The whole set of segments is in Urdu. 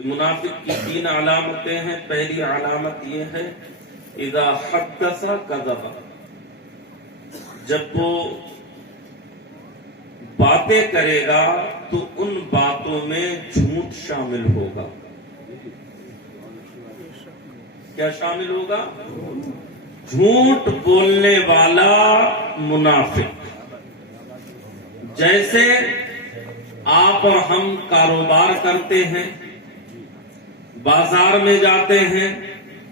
منافق کی 3 علامتیں ہیں۔ پہلی علامت یہ ہے اذا حدث کذب، جب وہ باتیں کرے گا تو ان باتوں میں جھوٹ شامل ہوگا۔ کیا شامل ہوگا؟ جھوٹ بولنے والا منافق۔ جیسے آپ اور ہم کاروبار کرتے ہیں، بازار میں جاتے ہیں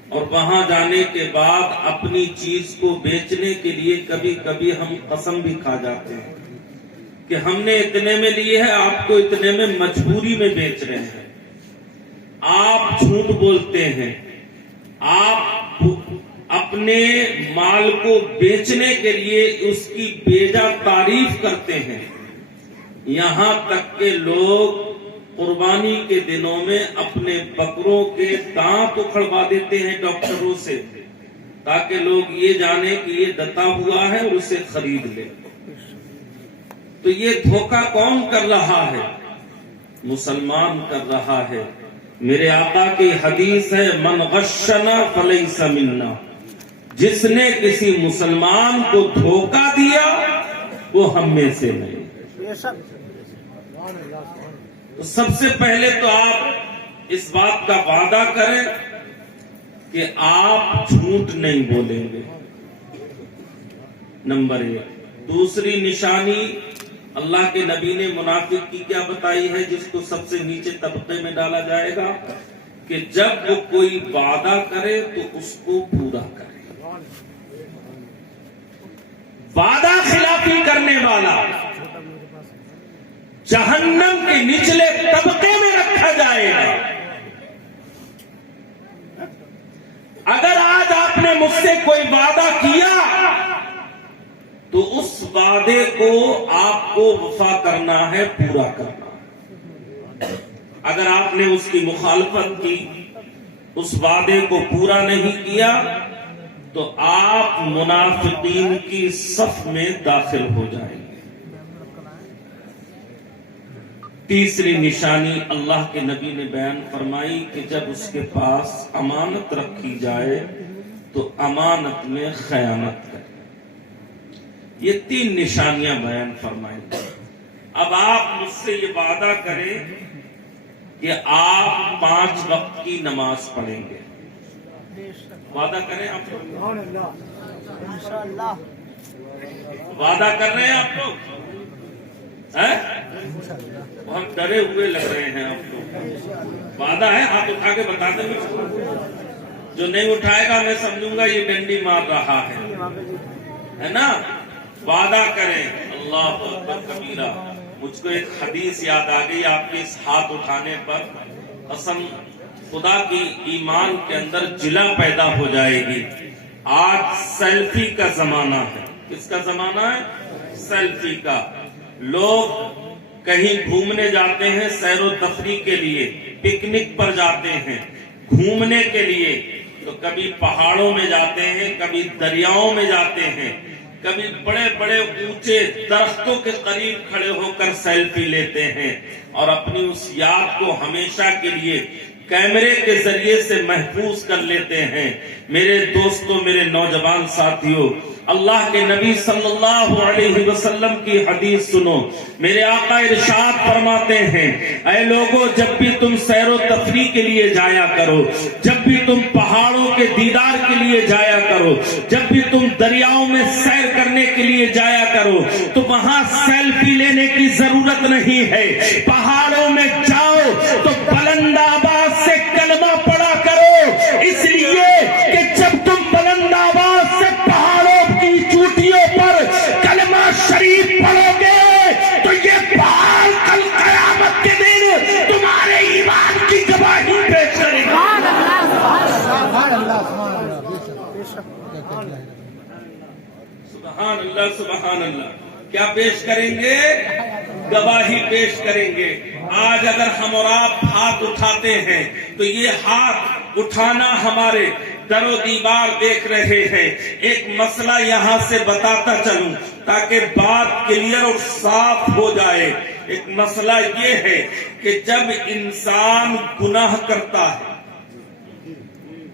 اور وہاں جانے کے بعد اپنی چیز کو بیچنے کے لیے کبھی کبھی ہم قسم بھی کھا جاتے ہیں کہ ہم نے اتنے میں لیے ہے، آپ کو اتنے میں مجبوری میں بیچ رہے ہیں۔ آپ جھوٹ بولتے ہیں، آپ اپنے مال کو بیچنے کے لیے اس کی بیجا تعریف کرتے ہیں، یہاں تک کہ لوگ قربانی کے دنوں میں اپنے بکروں کے دانت اکھڑوا دیتے ہیں ڈاکٹروں سے، تاکہ لوگ یہ جانیں کہ یہ دتا ہوا ہے اور اسے خرید لے۔ تو یہ دھوکہ کون کر رہا ہے؟ مسلمان کر رہا ہے۔ میرے آقا کی حدیث ہے من غشنا فلیس منا، جس نے کسی مسلمان کو دھوکہ دیا وہ ہم میں سے نہیں۔ تو سب سے پہلے تو آپ اس بات کا وعدہ کریں کہ آپ جھوٹ نہیں بولیں گے، نمبر 1۔ دوسری نشانی اللہ کے نبی نے منافق کی کیا بتائی ہے، جس کو سب سے نیچے طبقے میں ڈالا جائے گا، کہ جب وہ کوئی وعدہ کرے تو اس کو پورا کرے۔ وعدہ خلافی کرنے والا جہنم کے نچلے طبقے میں رکھا جائے گا۔ اگر آج آپ نے مجھ سے کوئی وعدہ کیا تو اس وعدے کو آپ کو وفا کرنا ہے، پورا کرنا۔ اگر آپ نے اس کی مخالفت کی، اس وعدے کو پورا نہیں کیا، تو آپ منافقین کی صف میں داخل ہو جائیں گے۔ تیسری نشانی اللہ کے نبی نے بیان فرمائی کہ جب اس کے پاس امانت رکھی جائے تو امانت میں خیانت کرے۔ یہ 3 نشانیاں بیان فرمائی۔ اب آپ مجھ سے یہ وعدہ کریں کہ آپ 5 وقت کی نماز پڑھیں گے، وعدہ کریں آپ لوگ؟ وعدہ کر رہے ہیں آپ لوگ؟ بہت ڈرے ہوئے لگ رہے ہیں آپ لوگ۔ وعدہ ہے؟ ہاتھ اٹھا کے بتا دیں مجھے۔ جو نہیں اٹھائے گا میں سمجھوں گا یہ ڈنڈی مار رہا ہے نا۔ وعدہ کریں۔ اللہ اکبر کبیرہ۔ مجھ کو ایک حدیث یاد آ گئی آپ کے اس ہاتھ اٹھانے پر۔ قسم خدا کی ایمان کے اندر جلا پیدا ہو جائے گی۔ آج سیلفی کا زمانہ ہے۔ کس کا زمانہ ہے؟ سیلفی کا۔ لوگ کہیں گھومنے جاتے ہیں سیر و تفریح کے لیے، پکنک پر جاتے ہیں گھومنے کے لیے، تو کبھی پہاڑوں میں جاتے ہیں، کبھی دریاؤں میں جاتے ہیں، کبھی بڑے بڑے اونچے درختوں کے قریب کھڑے ہو کر سیلفی لیتے ہیں اور اپنی اس یاد کو ہمیشہ کے لیے کیمرے کے ذریعے سے محفوظ کر لیتے ہیں۔ میرے دوستوں، میرے نوجوان ساتھیوں، اللہ کے نبی صلی اللہ علیہ وسلم کی حدیث سنو۔ میرے آقا ارشاد فرماتے ہیں، اے لوگوں، جب بھی تم سیر و تفریح کے لیے جایا کرو، جب بھی تم پہاڑوں کے دیدار کے لیے جایا کرو، جب بھی تم دریاؤں میں سیر کرنے کے لیے جایا کرو، تو وہاں سیلفی لینے کی ضرورت نہیں ہے۔ پہاڑوں میں جاؤ تو بلند آواز سے کلمہ پڑھا کرو، اس لیے کہ جب تم بلند آواز سے پہاڑوں کی چوٹیوں پر کلمہ شریف پڑھو گے تو یہ پہاڑ کل قیامت کے دن تمہارے ایمان کی گواہی پیش کرے گا۔ سبحان اللہ، سبحان اللہ۔ کیا پیش کریں گے؟ گواہی پیش کریں گے۔ آج اگر ہم اور آپ ہاتھ اٹھاتے ہیں تو یہ ہاتھ اٹھانا ہمارے در و دیوار دیکھ رہے ہیں۔ ایک مسئلہ یہاں سے بتاتا چلوں تاکہ بات کلیئر اور صاف ہو جائے۔ ایک مسئلہ یہ ہے کہ جب انسان گناہ کرتا ہے،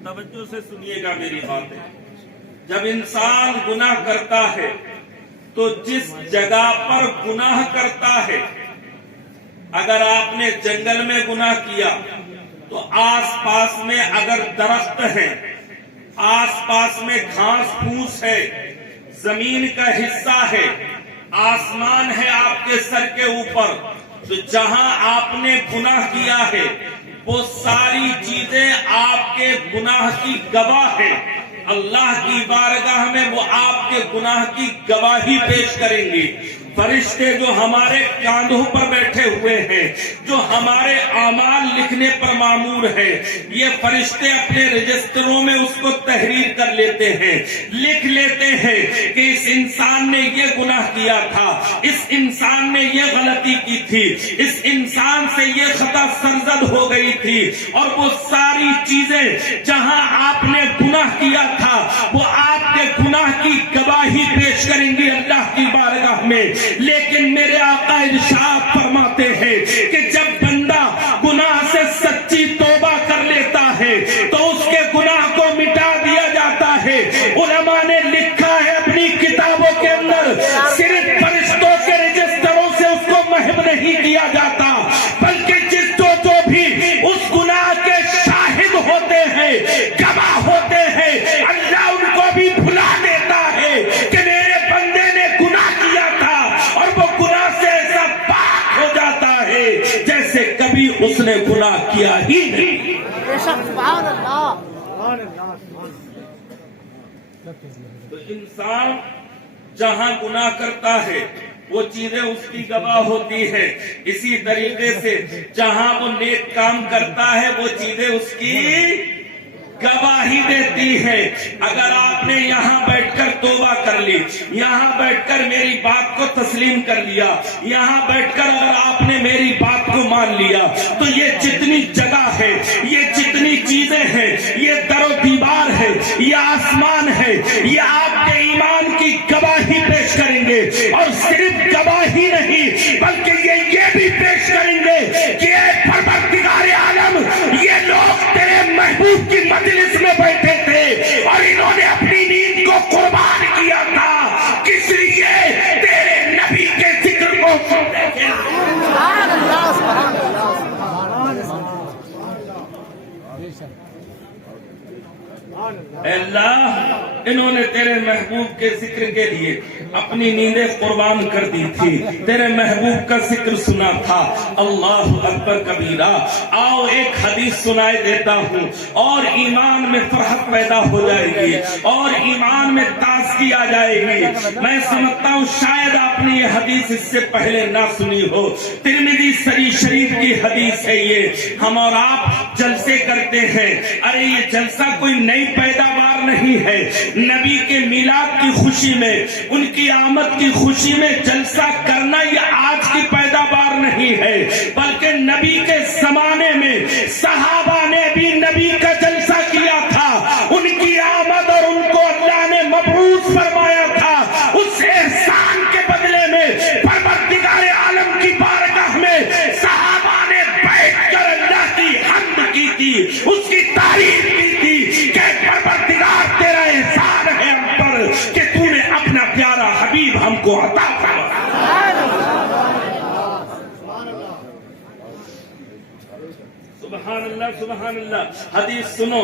توجہ سے سنیے گا میری باتیں، جب انسان گناہ کرتا ہے تو جس جگہ پر گناہ کرتا ہے، اگر آپ نے جنگل میں گناہ کیا تو آس پاس میں اگر درخت ہیں، آس پاس میں گھاس پھوس ہے، زمین کا حصہ ہے، آسمان ہے آپ کے سر کے اوپر، تو جہاں آپ نے گناہ کیا ہے وہ ساری چیزیں آپ کے گناہ کی گواہ ہیں۔ اللہ کی بارگاہ میں وہ آپ کے گناہ کی گواہی پیش کریں گی۔ فرشتے جو ہمارے کاندھوں پر بیٹھے ہوئے ہیں، جو ہمارے اعمال لکھنے پر مامور ہیں، یہ فرشتے اپنے رجسٹروں میں اس کو تحریر کر لیتے ہیں، لکھ لیتے ہیں کہ اس انسان نے یہ گناہ کیا تھا، اس انسان نے یہ غلطی کی تھی، اس انسان سے یہ خطا سرزد ہو گئی تھی، اور وہ ساری چیزیں جہاں آپ نے گناہ کیا تھا وہ آپ کے گناہ کی گواہی پیش کریں گی اللہ کی بارگاہ میں۔ لیکن میرے آقا ارشاد فرماتے ہیں کہ جب بندہ گناہ سے سچی توبہ کر لیتا ہے تو اس کے گناہ کو مٹا دیا جاتا ہے۔ علماء نے لکھا ہے اپنی کتابوں کے اندر، صرف فرشتوں کے رجسٹروں سے اس کو محو نہیں کیا جاتا، بلکہ جو بھی اس گناہ کے شاہد ہوتے ہیں، گواہ ہوتے ہیں، اللہ ان کو بھی بھلا دیتا ہے کہ میرے بندے نے گناہ کیا تھا، اور وہ گناہ سے ایسا پاک ہو جاتا ہے جیسے کبھی اس نے گناہ کیا ہی نہیں۔ سبحان اللہ۔ تو انسان جہاں گناہ کرتا ہے وہ چیزیں اس کی گواہ ہوتی ہے، اسی طریقے سے جہاں وہ نیک کام کرتا ہے وہ چیزیں اس کی گواہی دیتی ہے۔ اگر آپ نے یہاں بیٹھ کر توبہ کر لی، یہاں بیٹھ کر میری بات کو تسلیم کر لیا، یہاں بیٹھ کر اگر آپ نے میری بات کو مان لیا، تو یہ جتنی جگہ ہے، یہ جتنی چیزیں ہیں، یہ در و دیوار ہے، یہ آسمان ہے، یہ آپ کے ایمان کی گواہی پیش کریں گے، اور صرف گواہی نہیں بلکہ یہ بھی پیش کریں گے کہ اے پروردگار عالم، یہ لوگ تیرے محبوب کی مجلس میں بیٹھے تھے اور انہوں نے اپنی نیند کو قربان کیا تھا، کس لیے؟ تیرے نبی کے ذکر کو سننے کے لیے۔ سبحان اللہ، سبحان اللہ۔ اے اللہ، انہوں نے تیرے محبوب کے ذکر کے لیے اپنی نیندیں قربان کر دی تھی، تیرے محبوب کا ذکر سنا تھا۔ اللہ اکبر کبیرہ۔ آؤ ایک حدیث سنائے دیتا ہوں، اور ایمان میں فرحت پیدا ہو جائے گی، اور ایمان میں تازگی آ جائے گی۔ میں سمجھتا ہوں شاید آپ نے یہ حدیث اس سے پہلے نہ سنی ہو، ترمذی صحیح شریف کی حدیث ہے یہ۔ ہم اور آپ جلسے کرتے ہیں، ارے یہ جلسہ کوئی نئی پیداوار نہیں ہے، نبی کے میلاد کی خوشی میں، ان کی آمد کی خوشی میں جلسہ کرنا یہ آج کی پیداوار نہیں ہے، بلکہ نبی کے زمانے میں صحابہ نے بھی نبی کا جلسہ کیا تھا، ان کی آمد اور ان کو اللہ نے مبعوث فرمایا تھا، اس احسان کے بدلے میں پروردگار عالم کی بارگاہ میں صحابہ نے بیٹھ کر اللہ کی حمد کی تھی، اس کی تعریف کی تھی کہ پروردگار تیرا احسان ہے ہم پر کہ تو نے اپنا پیارا حبیب ہم کو عطا فرمایا۔ سبحان اللہ، سبحان اللہ۔ حدیث سنو،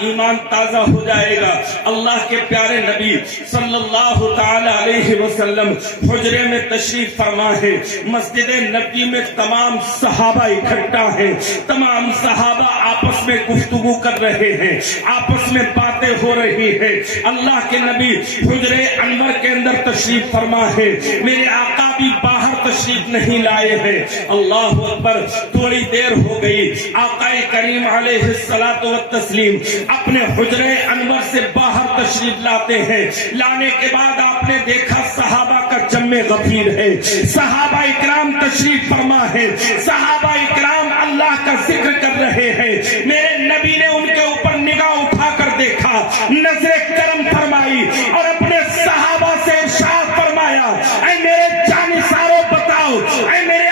ایمان تازہ ہو جائے گا۔ اللہ کے پیارے نبی صلی اللہ تعالی علیہ وسلم حجرے میں تشریف فرما ہے، مسجد نبی میں تمام صحابہ اکٹھا ہیں، تمام صحابہ آپس میں گفتگو کر رہے ہیں، آپس میں باتیں ہو رہی ہیں۔ اللہ کے نبی حجرے انور کے اندر تشریف فرما ہے، میرے آقا بھی باہر تشریف نہیں لائے ہیں۔ اللہ اکبر۔ تھوڑی دیر ہو گئی، آقا کریم علیہ الصلوۃ والتسلیم اپنے حجرے انور سے باہر تشریف لاتے ہیں۔ لانے کے بعد آپ نے دیکھا صحابہ کا جمع غفیر ہے، صحابہ اکرام تشریف فرما ہے، صحابہ اکرام اللہ کا ذکر کر رہے ہیں۔ میرے نبی نے ان کے اوپر نگاہ اٹھا کر دیکھا، نظر کرم فرمائی اور اپنے صحابہ سے ارشاد فرمایا، اے میرے جانثاروں بتاؤ، اے میرے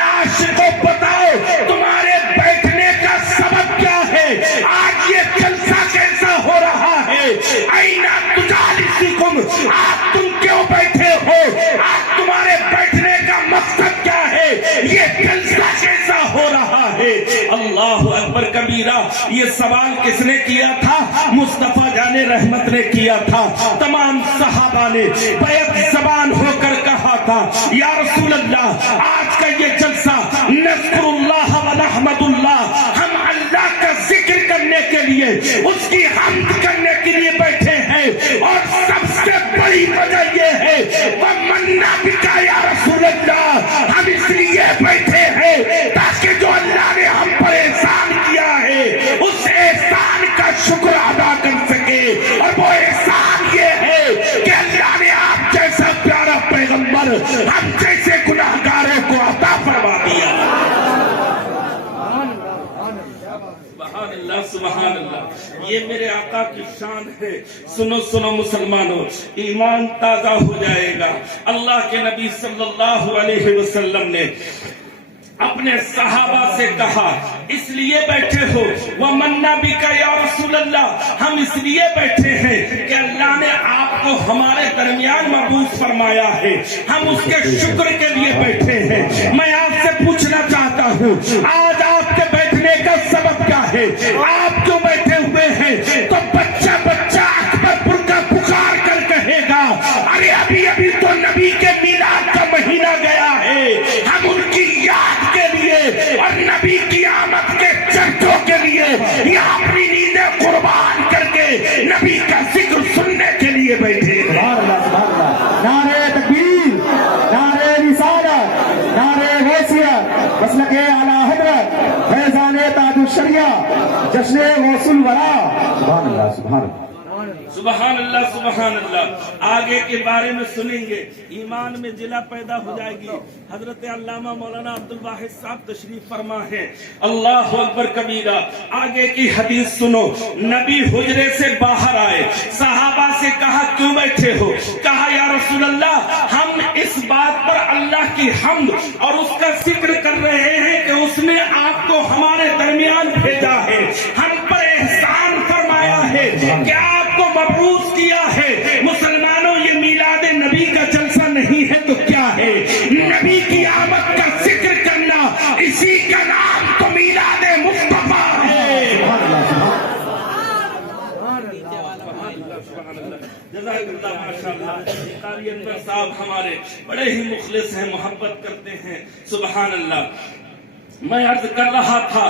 آج یہ جلسہ کیسا ہو رہا ہے؟ اینا تجالسکم، آج تم کیوں بیٹھے ہو؟ آج تمہارے بیٹھنے کا مقصد کیا ہے؟ یہ جلسہ کیسا ہو رہا ہے؟ اللہ اکبر کبیرہ۔ یہ سوال کس نے کیا تھا؟ مصطفیٰ جان رحمت نے کیا تھا۔ تمام صحابہ نے بیک زبان ہو کر کہا تھا یا رسول اللہ آج کا یہ جلسہ نذکر اللہ و نحمد اللہ، ہم اللہ کا ذکر کرنے کے لیے، اس کی حمد کرنے کے لیے بیٹھے ہیں، اور سب سے بڑی وجہ یہ ہے وَمَنَّا بِكَ یا رسول اللہ، ہم اس لیے بیٹھے ہیں تاکہ جو اللہ نے ہم پر احسان کیا ہے اس احسان کا شکر ادا کر سکے، اور وہ احسان یہ ہے کہ اللہ نے آپ جیسا پیارا پیغمبر ہم جیسے گناہگاروں کو عطا فرما دیا۔ سبحان اللہ سبحان اللہ، یہ میرے آقا کی شان ہے۔ سنو سنو مسلمانوں، ایمان تازہ ہو جائے گا۔ اللہ کے نبی صلی اللہ علیہ وسلم نے اپنے صحابہ سے کہا اس لیے بیٹھے ہو وَمَنَّا بِكَ یا رسول اللہ، ہم اس لیے بیٹھے ہیں کہ اللہ نے آپ کو ہمارے درمیان مبعوث فرمایا ہے، ہم اس کے شکر کے لیے بیٹھے ہیں۔ میں آپ سے پوچھنا چاہتا ہوں آج آپ کے بیٹھنے کا سبب کیا ہے؟ آپ کیوں بیٹھے ہوئے ہیں؟ تو بچہ بچہ اکبر پور کا پکار کر کہے گا ارے ابھی ابھی تو نبی کے میلاد کا مہینہ گیا ہے، ہم ان کی یاد کے لیے اور نبی کی آمد کے چرچوں کے لیے یا اپنی نیندیں قربان کر کے نبی کا ذکر سننے کے لیے بیٹھے ہیں۔ سبحان اللہ سبحان اللہ، نعرہ تکبیر، نعرہ رسالت، نعرہ حیثیت، مسلک اعلی حضرت، فیضان تاج الشریعہ، جشن غوث الورا۔ سبحان اللہ سبحان اللہ سبحان اللہ سبحان اللہ۔ آگے کے بارے میں سنیں گے، ایمان میں جلا پیدا ہو جائے گی۔ حضرت علامہ مولانا عبد الواحد صاحب تشریف فرما ہے۔ اللہ اکبر کبیرہ۔ آگے کی حدیث سنو، نبی حجرے سے باہر آئے، صحابہ سے کہا کیوں بیٹھے ہو؟ کہا یا رسول اللہ ہم اس بات پر اللہ کی حمد اور اس کا ذکر کر رہے ہیں کہ اس نے آپ کو ہمارے درمیان بھیجا ہے، ہم پر احسان فرمایا ہے کہ آپ کو مبعوث کیا ہے۔ مسلمانوں یہ میلاد نبی کا جلسہ نہیں ہے تو کیا ہے؟ نبی کی آمد کا ذکر کرنا، اسی کا نام تو میلاد مصطفیٰ ہے۔ جزاک اللہ ماشاء اللہ۔ قاری انور صاحب ہمارے بڑے ہی مخلص ہیں، محبت کرتے ہیں۔ سبحان اللہ۔ میں عرض کر رہا تھا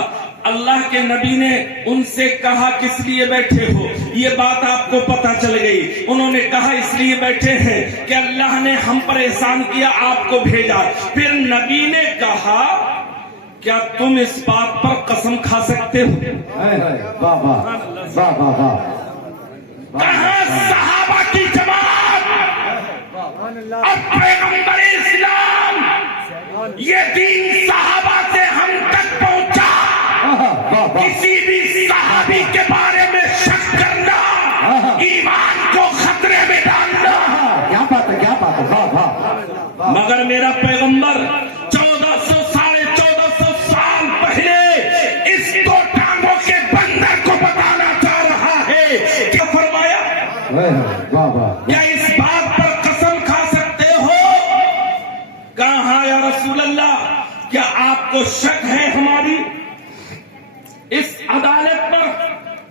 اللہ کے نبی نے ان سے کہا کس لیے بیٹھے ہو؟ یہ بات آپ کو پتہ چل گئی۔ انہوں نے کہا اس لیے بیٹھے ہیں کہ اللہ نے ہم پر احسان کیا، آپ کو بھیجا۔ پھر نبی نے کہا کیا تم اس بات پر قسم کھا سکتے ہو؟ واہ واہ واہ واہ واہ۔ کہاں صحابہ کی جماعت اور پیغمبر اسلام، یہ دین صحابہ سے ہم تک پہنچا۔ کسی بھی صحابی کے بارے میں شک کرنا ایمان کو خطرے میں ڈالنا۔ کیا بات ہے کیا بات ہے، واہ واہ۔ مگر میرا پیغمبر 1400 سال پہلے اس دو ٹانگوں کے بندر کو بتانا چاہ رہا ہے۔ کیا فرمایا؟ واہ واہ۔ کیا اس بات پر قسم کھا سکتے ہو؟ کہا یا رسول اللہ کیا آپ کو شک ہے ہماری اس عدالت پر؟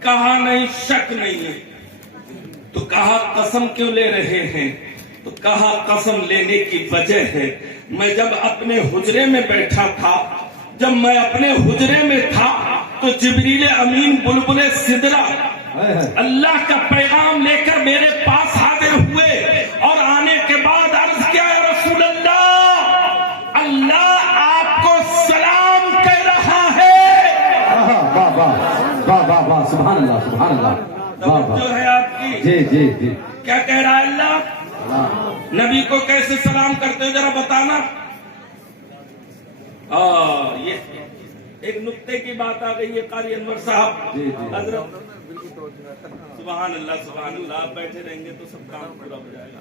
کہا نہیں شک نہیں ہے۔ تو کہا قسم کیوں لے رہے ہیں؟ تو کہا قسم لینے کی وجہ ہے میں جب اپنے حجرے میں بیٹھا تھا، جب میں اپنے حجرے میں تھا تو جبریل امین بلبل سدرہ اللہ کا پیغام لے کر میرے پاس حاضر ہوئے، اور آنے کے بعد عرض کیا یا رسول اللہ اللہ آپ کو سلام کہہ رہا ہے۔ واہ واہ واہ واہ واہ، سبحان اللہ سبحان اللہ۔ توجہ ہے آپ کی؟ جی جی جی۔ کیا کہہ رہا ہے اللہ؟ نبی کو کیسے سلام کرتے ہو ذرا بتانا۔ یہ ایک نقطے کی بات آ گئی ہے قاری انور صاحب۔ حضرت سبحان اللہ سبحان اللہ، آپ بیٹھے رہیں گے تو سب کام پورا ہو جائے گا۔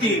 3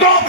2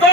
2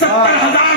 70,000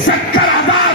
70,000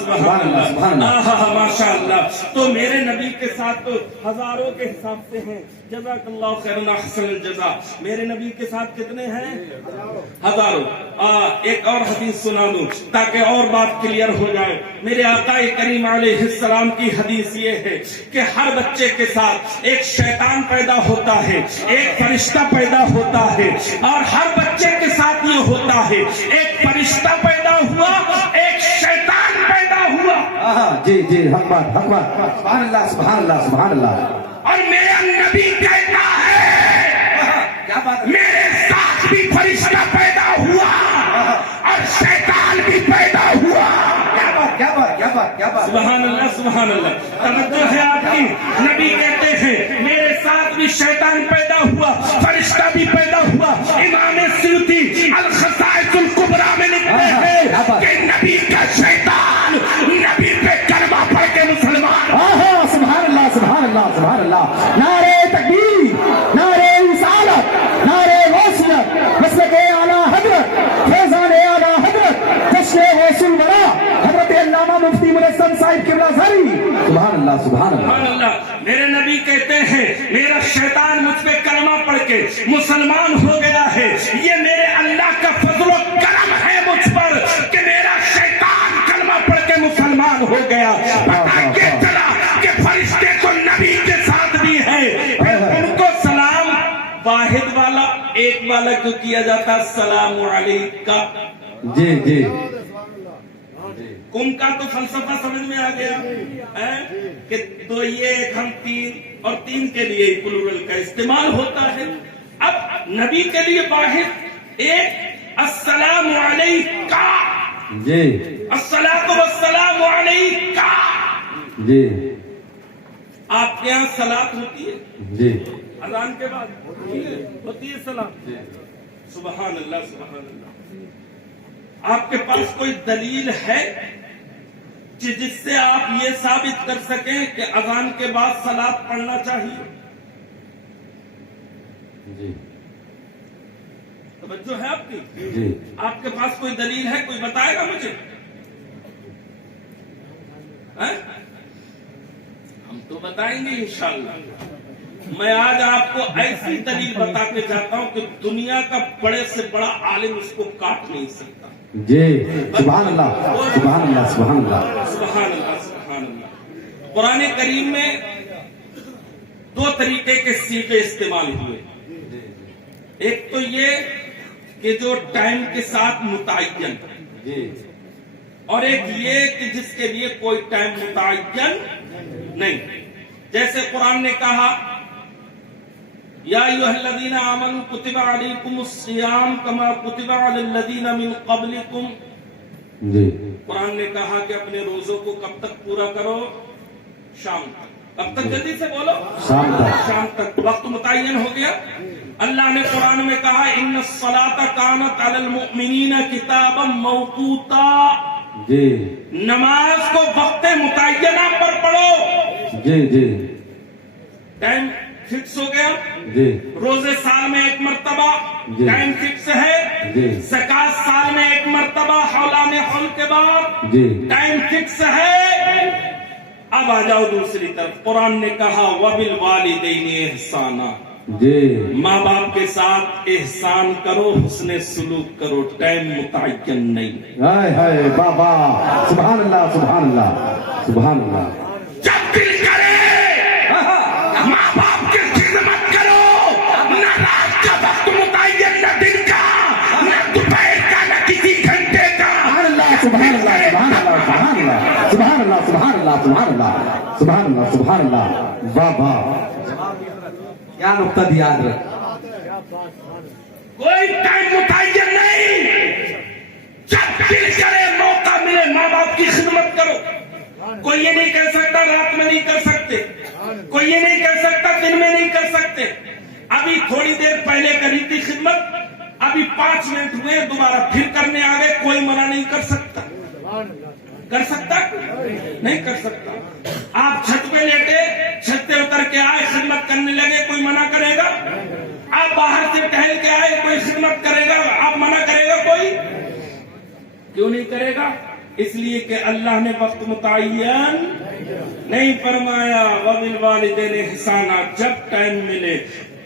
سبحان اللہ سبحان اللہ ماشاء اللہ. تو میرے نبی کے ساتھ تو ہزاروں کے حساب سے ہیں. جزاک اللہ خیر احسن الجزا. میرے نبی کے ساتھ کتنے ہیں؟ ہزاروں. ایک اور حدیث سنا دوں تاکہ اور بات کلیئر ہو جائے. میرے آقا کریم علیہ السلام کی حدیث یہ ہے کہ ہر بچے کے ساتھ ایک شیطان پیدا ہوتا ہے, ایک فرشتہ پیدا ہوتا ہے, اور ہر بچے کے ساتھ یہ ہوتا ہے ایک فرشتہ پیدا ہوا, ایک شیطان پیدا ہوا. جی جی حق بات حق بات. سبحان اللہ سبحان اللہ سبحان اللہ. اور میرا نبی کہتا ہے کیا بات ہے؟ میرے ساتھ بھی فرشتہ پیدا ہوا اور شیطان بھی پیدا ہوا. کیا بات کیا بات کیا بات کیا بات. سبحان اللہ سبحان اللہ. توجہ ہے آپ کی. نبی کہتے ہیں میرے ساتھ بھی شیطان پیدا ہوا, فرشتہ بھی پیدا ہوا. امام سیوطی الخصائص الکبریٰ میں لکھتے ہیں کہ نبی کا شیطان نبی پہ کلمہ پڑھ کے مسلمان. سبحان اللہ سبحان اللہ سبحان اللہ. نعرے تکبیر, نعرے رسالت, نعرے غوثیت, مسلک اعلیٰ حضرت, فیضان اعلیٰ حضرت, جشن غوث الورا حضرت علامہ مفتی ملزم صاحب قبلہ ظہری. سبحان اللہ سبحان اللہ سبحان اللہ. میرے نبی کہتے ہیں میرا شیطان مجھ پہ کلمہ پڑھ کے مسلمان ہو گیا ہے. یہ میرے اللہ کا فضل و کرم ہے مجھ پر کہ میرا شیطان کلمہ پڑھ کے مسلمان ہو گیا. پتہ یہ چلا کہ فرشتے کو نبی کے ساتھ بھی ہے. ان کو سلام واحد والا ایک والا کیوں کیا جاتا؟ السلام علیکہ. جی جی کم کا تو فلسفہ سمجھ میں آ گیا کہ دو یہ ایک ہم تین, اور تین کے لیے پلورل کا استعمال ہوتا ہے. اب نبی کے لیے واحد ایک السلام علیکہ. جی الصلاۃ والسلام علیکہ. جی آپ کے یہاں صلاۃ ہوتی ہے جی اذان کے بعد ہوتی ہے صلاۃ. سبحان اللہ سبحان اللہ. آپ کے پاس کوئی دلیل ہے جس سے آپ یہ ثابت کر سکیں کہ اذان کے بعد صلاۃ پڑھنا چاہیے؟ جی توجہ ہے آپ کی. جی آپ کے پاس کوئی دلیل ہے؟ کوئی بتائے گا مجھے؟ ہم تو بتائیں گے انشاءاللہ. میں آج آپ کو ایسی دلیل بتا کے جاتا ہوں کہ دنیا کا بڑے سے بڑا عالم اس کو کاٹ نہیں سکتا. جی سبحان اللہ سبحان اللہ سبحان اللہ سبحان اللہ سبحان اللہ. قرآن کریم میں دو طریقے کے صیغے استعمال ہوئے. ایک تو یہ کہ جو ٹائم کے ساتھ متعین, جی اور ایک یہ کہ جس کے لیے کوئی ٹائم متعین نہیں. جیسے قرآن نے کہا یا ایھا الذین آمنوا کتب علیکم الصیام کما کتب علی الذین من قبلکم. جی قرآن نے کہا کہ اپنے روزوں کو کب تک پورا کرو؟ شام تک. کب تک؟ جلدی سے بولو. شام تک. شام تک. وقت متعین ہو گیا. اللہ نے قرآن میں کہا ان الصلاۃ کانت علی المؤمنین کتابا موقوتا. جی نماز کو وقت متعینہ پر پڑھو. جی جی ٹائم فکس ہو گیا. جی روزے سال میں ایک مرتبہ, جی. ٹائم فکس ہے. جی. زکات سال میں ایک مرتبہ حولان حول کے بعد, جی. ٹائم فکس ہے. اب آ جاؤ دوسری طرف. قرآن نے کہا وبالوالدین احسانا. جی ماں باپ کے ساتھ احسان کرو, حسن سلوک کرو. ٹائم متعین نہیں. ہائے ہائے بابا سبحان اللہ سبحان اللہ سبحان اللہ. جب دل کرے ماں باپ کی خدمت کرو. نہ رات کا وقت متعین, نہ دن کا, نہ دوپہر کا, نہ کسی گھنٹے کا. سبحان اللہ سبحان اللہ سبحان اللہ سبحان اللہ سبحان اللہ سبحان اللہ سبحان اللہ سبحان اللہ. واہ واہ کیا نقطہ دیا حضرت. کوئی ٹائم متعین نہیں. جب دل کرے موقع ملے ماں باپ کی خدمت کرو. کوئی یہ نہیں کہہ سکتا رات میں نہیں کر سکتے, کوئی یہ نہیں کہہ سکتا دن میں نہیں کر سکتے. ابھی تھوڑی دیر پہلے کری تھی خدمت, ابھی 5 منٹ ہوئے دوبارہ پھر کرنے آ گئے, کوئی منع نہیں کر سکتا. کر سکتا نہیں کر سکتا. آپ چھت پہ لیٹے, چھت پہ اتر کے آئے, خدمت کرنے لگے, کوئی منع کرے گا؟ آپ باہر سے ٹہل کے آئے, کوئی خدمت کرے گا؟ آپ منع کرے گا کوئی؟ کیوں نہیں کرے گا؟ اس لیے کہ اللہ نے وقت متعین نہیں فرمایا وبالوالدین احسانا، جب ٹائم ملے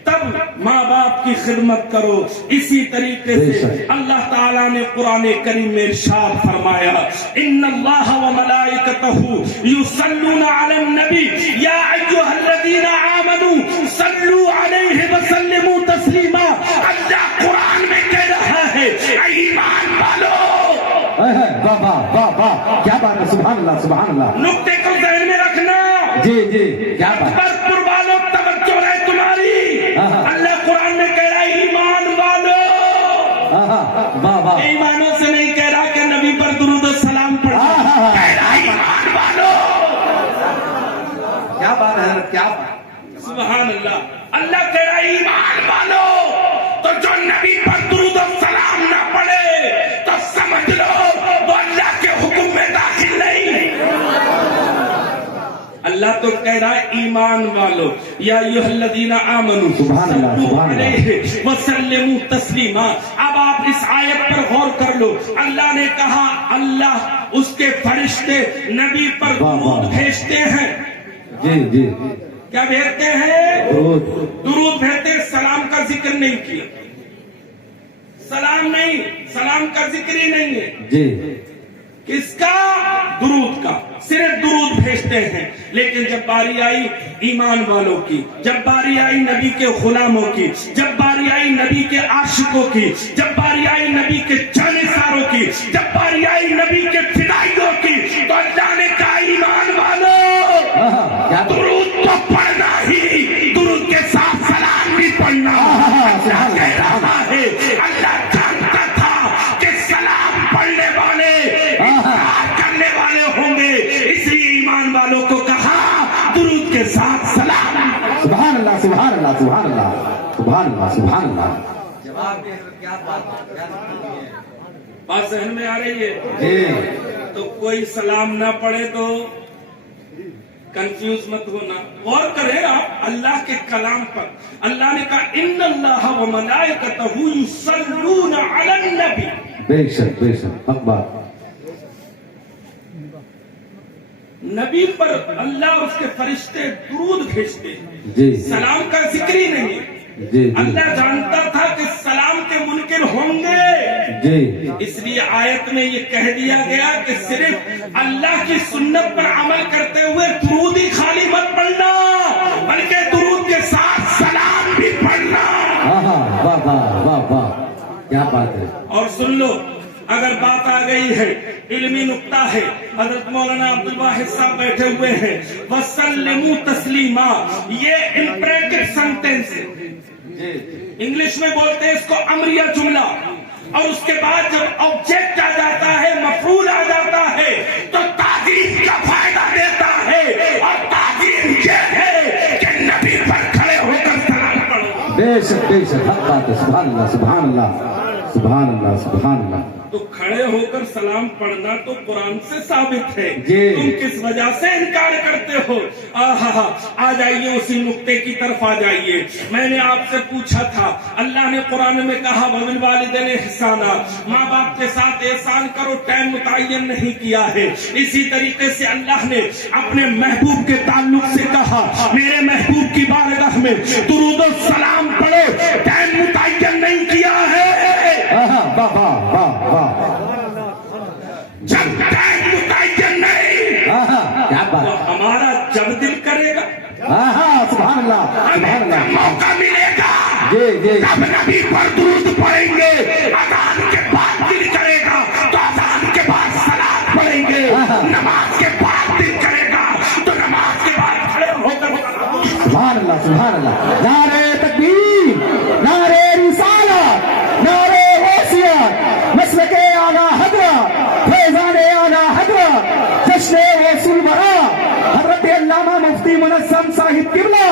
تب ماں باپ کی خدمت کرو. اسی طریقے سے اللہ تعالیٰ نے قرآن کریم میں ارشاد فرمایا ان اللہ وملائکتہ یصلون علی النبی یا ایھا الذین آمنوا صلوا علیہ وسلموا تسلیما. اللہ قرآن میں کہہ رہا ہے اے ایمان والو. واہ واہ واہ واہ، کیا بات ہے، سبحان اللہ سبحان اللہ. نقطے کو ذہن میں رکھنا. جی جی کیا بات. برپور والوں توجہ رہے تمہاری. اللہ قرآن میں کہہ رہا ہے ایمان والو. واہ واہ، ایمانوں سے نہیں کہہ رہا کہ نبی پر درود و سلام پڑھو، کہہ رہا ہے ایمان والو. کیا بات ہے حضرت، کیا بات. سبحان اللہ. اللہ کہہ رہا ہے ایمان والو. تو جو نبی پر درود و سلام نہ پڑھے تو سمجھ لو وہ اللہ کے حکم میں داخل نہیں. اللہ تو کہہ رہا ہے ایمان والو یا ایھا الذین آمنوا سبحان اللہ سبحان اللہ وسلموا تسلیما. اب آپ اس آیت پر غور کر لو. اللہ نے کہا اللہ اس کے فرشتے نبی پر درود بھیجتے ہیں. جی جی کیا بھیجتے ہیں؟ درود بھیجتے ہیں. سلام کا ذکر نہیں کیا. سلام نہیں، سلام کا ذکر ہی نہیں ہے. جی کس کا؟ درود کا. صرف درود بھیجتے ہیں. لیکن جب باری آئی ایمان والوں کی، جب باری آئی نبی کے غلاموں کی، جب باری آئی نبی کے عاشقوں کی، جب باری آئی نبی کے جانثاروں کی، جب باری آئی نبی کے فدائیوں کی، تو اللہ نے کہا ایمان والوں درود تو پڑھنا ہی، درود کے ساتھ سلام بھی پڑھنا. اللہ کہہ رہا ہے اللہ جانتا تھا کہ سلام پڑھنے والے کرنے والے ہوں گے، اس لیے ایمان والوں کو کہا درود کے ساتھ سلام. سبحان اللہ سبحان اللہ سبحان اللہ سبحان اللہ سبحان اللہ. بات ذہن میں آ رہی ہے؟ جی تو کوئی سلام نہ پڑھے تو کنفیوز مت ہونا. غور کریں آپ اللہ کے کلام پر. اللہ نے کہا ان اللہ وملائکتہ یصلون علی النبی. بے شک حق بات. نبی پر اللہ اور اس کے فرشتے درود بھیجتے ہیں. جی سلام کا ذکر ہی نہیں. جی اللہ جانتا تھا کہ سلام کے منکر ہوں گے، جی اس لیے آیت میں یہ کہہ دیا گیا کہ صرف اللہ کی سنت پر عمل کرتے ہوئے درود ہی خالی مت پڑھنا، بلکہ درود کے ساتھ سلام بھی پڑھنا. واہ واہ واہ واہ، کیا بات ہے. اور سن لو، اگر بات آ گئی ہے علمی نقطہ ہے. حضرت مولانا عبدالواحد صاحب بیٹھے ہوئے ہیں. وسلموا تسلیما، یہ امپریٹو سینٹینس ہے. انگلش میں بولتے ہیں اس کو امریہ جملہ. اور اس کے بعد جب آبجیکٹ آ جاتا ہے، مفعول آ جاتا ہے، تو تعظیم کا فائدہ دیتا ہے. اور تعظیم یہ ہے کہ نبی پر کھڑے ہو کر سلام پڑھو. بے شک حق بات ہے. سبحان اللہ سبحان اللہ سبحان اللہ سبحان اللہ. تو کھڑے ہو کر سلام پڑھنا تو قرآن سے ثابت ہے. جی. تم کس وجہ سے انکار کرتے ہو؟ آ جائیے اسی نقطے کی طرف آ جائیے. میں نے آپ سے پوچھا تھا اللہ نے قرآن میں کہا وبالوالدین احسانا، ماں باپ کے ساتھ احسان کرو. ٹائم متعین نہیں کیا ہے. اسی طریقے سے اللہ نے اپنے محبوب کے تعلق سے کہا میرے محبوب کی بارگاہ میں درود و سلام پڑھو. ٹائم متعین نہیں کیا ہے. جب ٹائم متعین نہیں کیا بات. ہمارا جب دل کرے گا سبحان اللہ سبحان اللہ. موقع ملے گا جی جی جب نبی پر درود پڑھیں گے. اذان کے بعد دل کرے گا تو اذان کے بعد سلام پڑھیں گے. نماز کے بعد دل کرے گا تو نماز کے بعد کھڑے ہو کر سبحان اللہ سبحان اللہ. نعرہ تکبیر، نعرہ رسالت، نعرہ غوثیت، مسلک اعلیٰ حضرت، فیضان اعلیٰ حضرت، جشن غوث الورا حضرت علامہ مفتی منظم صاحب قبلہ.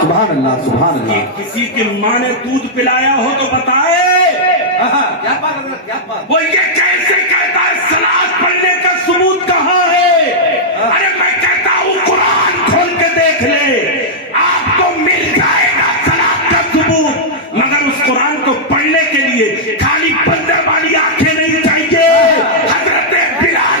سبحان اللہ سبحان اللہ. کسی کی ماں نے دودھ پلایا ہو تو بتائے کیا بات حضرت، کیا بات. وہ یہ کیسے کہتا ہے سلاد پڑھنے کا ثبوت کہاں ہے؟ ارے میں کہتا ہوں قرآن کھول کے دیکھ لے، آپ کو مل جائے گا سلاد کا ثبوت. مگر اس قرآن کو پڑھنے کے لیے خالی بندر والی آنکھیں نہیں چاہیے. حضرت بلال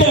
2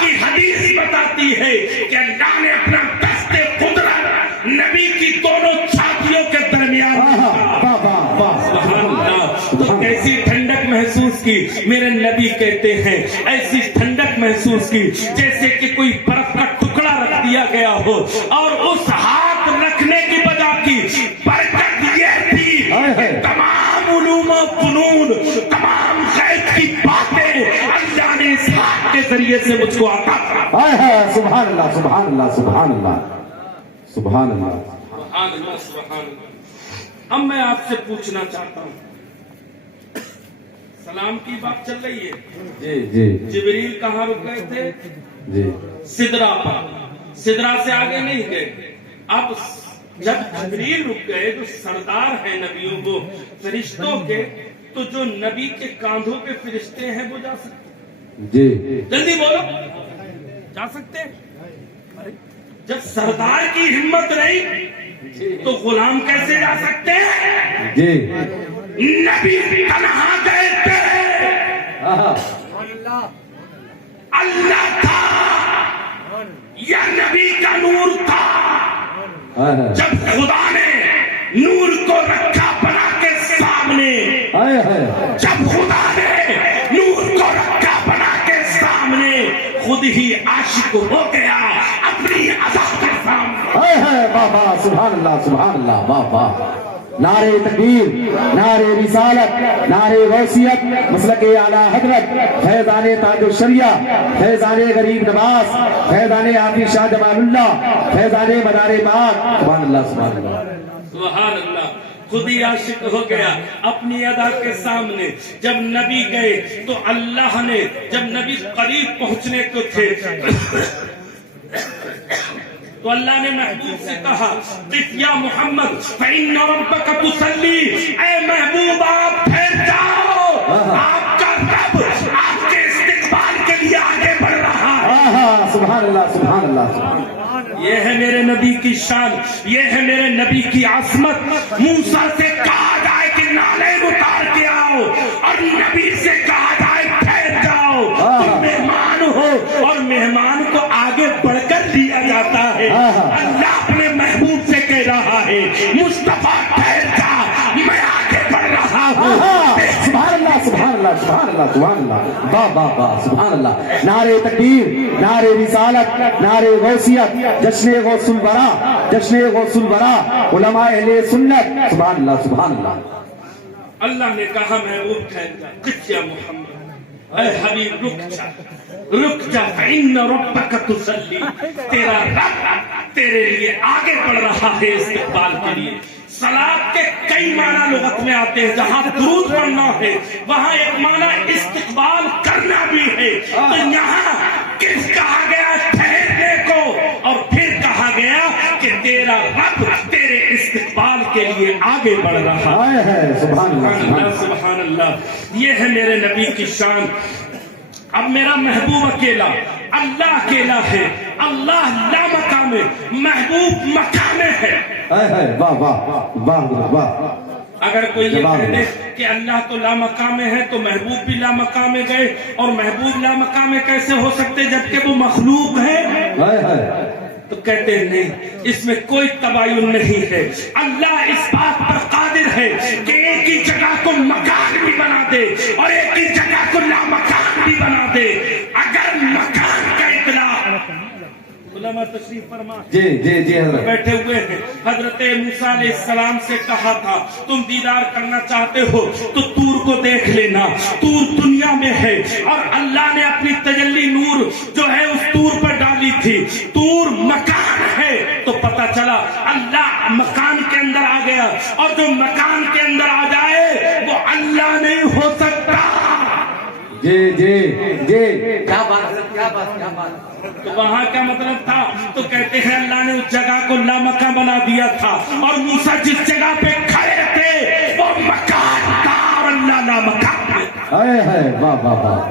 کی حدیث بتاتی ہے کہ اللہ نے اپنا دست قدرت نبی کی دونوں چھاتیوں کے درمیان سبحان اللہ. تو کیسی ٹھنڈک محسوس کی. میرے نبی کہتے ہیں ایسی ٹھنڈک محسوس کی جیسے کہ کوئی برف کا ٹکڑا رکھ دیا گیا ہو, اور اس ہاتھ رکھنے کی وجہ کی برکت یہ تھی تمام علوم و فنون, تمام غیب کی باتیں اللہ نے اس ہاتھ کے ذریعے سے مجھ کو عطا فرمائی. سبحان اللہ سبحان اللہ سبحان اللہ سبحان اللہ. سبحان اللہ سبحان اللہ. اب میں آپ سے پوچھنا چاہتا ہوں, سلام کی بات چل رہی ہے, جی جی جبریل کہاں رک گئے تھے؟ جی سدرا پر. سدرا سے آگے نہیں گئے. اب جب جبریل رک گئے جو سردار ہیں نبیوں کو فرشتوں کے, تو جو نبی کے کاندھوں پہ فرشتے ہیں وہ جا سکتے؟ جی جلدی بولو, جا سکتے؟ جب سردار کی ہمت رہی تو غلام کیسے جا سکتے ہیں؟ جی نبی تنہا گئے تھے, اللہ تھا یا نبی کا نور تھا. جب خدا نے نور کو رکھا بنا کے سامنے, جب خدا نے نور کو رکھا بنا کے سامنے, خود ہی عاشق ہو گیا اپنی ادا کے سامنے. بابا سبحان اللہ سبحان اللہ. بابا نعرے تکبیر, نعرے رسالت, نعرے غوثیت, مسلک اعلیٰ حضرت فیضان تاج الشریعہ, فیضان غریب نواز, فیضان حافظ شاہ جمال اللہ, فیضان مدار پاک. سبحان اللہ سبحان اللہ سبحان اللہ. خود ہی عاشق ہو گیا اپنی ادا کے سامنے. جب نبی گئے تو اللہ نے, جب نبی قریب پہنچنے کو تھے تو اللہ نے محبوب سے کہا قف یا محمد فإن ربک تصلی. اے محبوب آپ پھر جاؤ, آپ کا رب آپ کے استقبال کے لیے آگے بڑھ رہا ہے. سبحان اللہ سبحان اللہ. یہ ہے میرے نبی کی شان, یہ ہے میرے نبی کی عظمت. موسیٰ سے کہا جائے کہ نالے اتار کے آؤ, اور نبی سے کہا جائے ٹھہر جاؤ. تم مہمان ہو اور مہمان کو آگے بڑھ کر لیا جاتا ہے. اللہ اپنے محبوب سے کہہ رہا ہے مصطفیٰ ٹھہر جا, میں آگے بڑھ رہا ہوں. سبحان اللہ سبحان اللہ سبحان اللہ سبحان اللہ. با با با سبحان اللہ. نعرے تکبیر, نعرے رسالت, نعرے غوثیت, جشن غوث الورا, جشن غوث الورا, علماء اہل سنت. سبحان اللہ سبحان اللہ. اللہ نے کہا محبوب ٹھہر جا. قف یا محمد, اے حبیب رک جا, رک جا. فإن ربک تصلی, تیرا رب تیرے لیے آگے بڑھ رہا ہے استقبال کے لیے. صلاۃ کے کئی معنی لغت میں آتے ہیں. جہاں درود پڑھنا ہے وہاں ایک معنی استقبال کرنا بھی ہے. تو یہاں کس کہا گیا ٹھہرنے کو, اور پھر کہا گیا کہ تیرا رب تیرے استقبال کے لیے آگے بڑھ رہا ہے. سبحان اللہ سبحان اللہ. یہ ہے میرے نبی کی شان. اب میرا محبوب اکیلا, اللہ اکیلا ہے. اللہ لا مقام ہے, محبوب مقام ہے. واہ واہ واہ واہ. اگر کوئی یہ کہہ دے کہ اللہ تو لا مقام ہے تو محبوب بھی لا مقام گئے, اور محبوب لا مقام کیسے ہو سکتے جبکہ وہ مخلوق ہے؟ تو کہتے ہیں نہیں, اس میں کوئی تباین نہیں ہے. اللہ اس بات پر قادر ہے کہ ایک ہی جگہ کو مکان بھی بنا دے اور ایک ہی جگہ کو لا مکان بھی بنا دے. اگر مکان کا اطلاق, علماء تشریف فرما جی جی جی حضرت بیٹھے ہوئے ہیں, حضرت موسیٰ علیہ السلام سے کہا تھا تم دیدار کرنا چاہتے ہو تو طور کو دیکھ لینا, طور دنیا میں ہے, اور اللہ نے اپنی تجلی نور جو ہے اس طور پر ڈالی تھی. طور مکان ہے تو پتا چلا اللہ مکان کے اندر آ گیا, اور جو مکان کے اندر آ جائے وہ اللہ نہیں ہو سکتا. جی جی جی. کیا بات کیا بات کیا بات. تو وہاں کیا مطلب تھا؟ تو کہتے ہیں اللہ نے اس جگہ کو لامکہ بنا دیا تھا, اور موسیٰ جس جگہ پہ کھڑے تھے وہ مکان تھا اور اللہ لامکہ. واہ واہ واہ.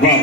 3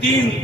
3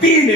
3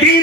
3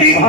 3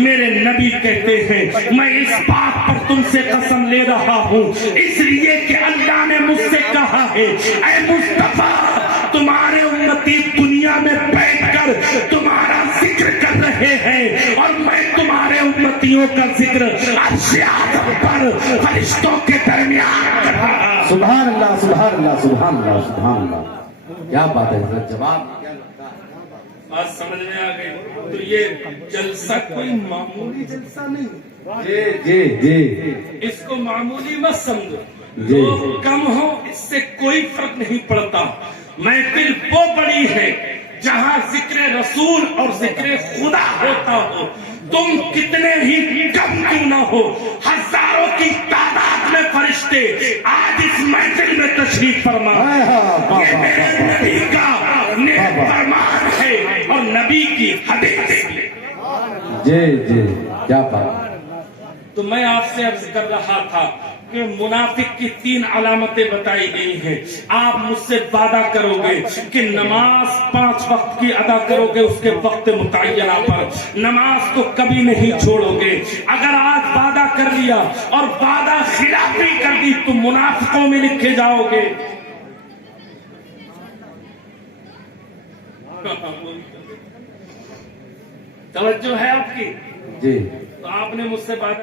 میرے نبی کہتے ہیں میں اس بات پر تم سے قسم لے رہا ہوں اس لیے کہ اللہ نے مجھ سے کہا ہے اے مصطفیٰ تمہارے امتی دنیا میں بیٹھ کر تمہارا ذکر کر رہے ہیں اور میں تمہارے امتیوں کا ذکر عرش اعظم پر فرشتوں کے درمیان کر رہا ہوں۔ سبحان اللہ سبحان اللہ سبحان اللہ سبحان اللہ، کیا بات ہے حضرت، جواب بات سمجھ میں آ گئی؟ تو یہ جلسہ کوئی معمولی جلسہ نہیں، جی جی جی اس کو معمولی مت سمجھو، جی۔ لوگ کم ہو اس سے کوئی فرق نہیں پڑتا، محفل وہ بڑی ہے جہاں ذکر رسول اور ذکر خدا ہوتا ہو، تم کتنے ہی کم کیوں نہ ہو، ہزاروں کی تعداد میں فرشتے آج اس محفل میں تشریف فرما، یہ میرے نبی کا نیک فرمان ہے اور نبی کی حدیث ہے۔ جی جی کیا بات، تو میں آپ سے عرض کر رہا تھا کہ منافق کی 3 علامتیں بتائی گئی ہیں، آپ مجھ سے وعدہ کرو گے کہ نماز 5 وقت کی ادا کرو گے اس کے وقت متعینہ پر، نماز کو کبھی نہیں چھوڑو گے، اگر آج وعدہ کر لیا اور وعدہ خلافی کر دی تو منافقوں میں لکھے جاؤ گے۔ توجہ ہے آپ کی؟ جی تو آپ نے مجھ سے وعدہ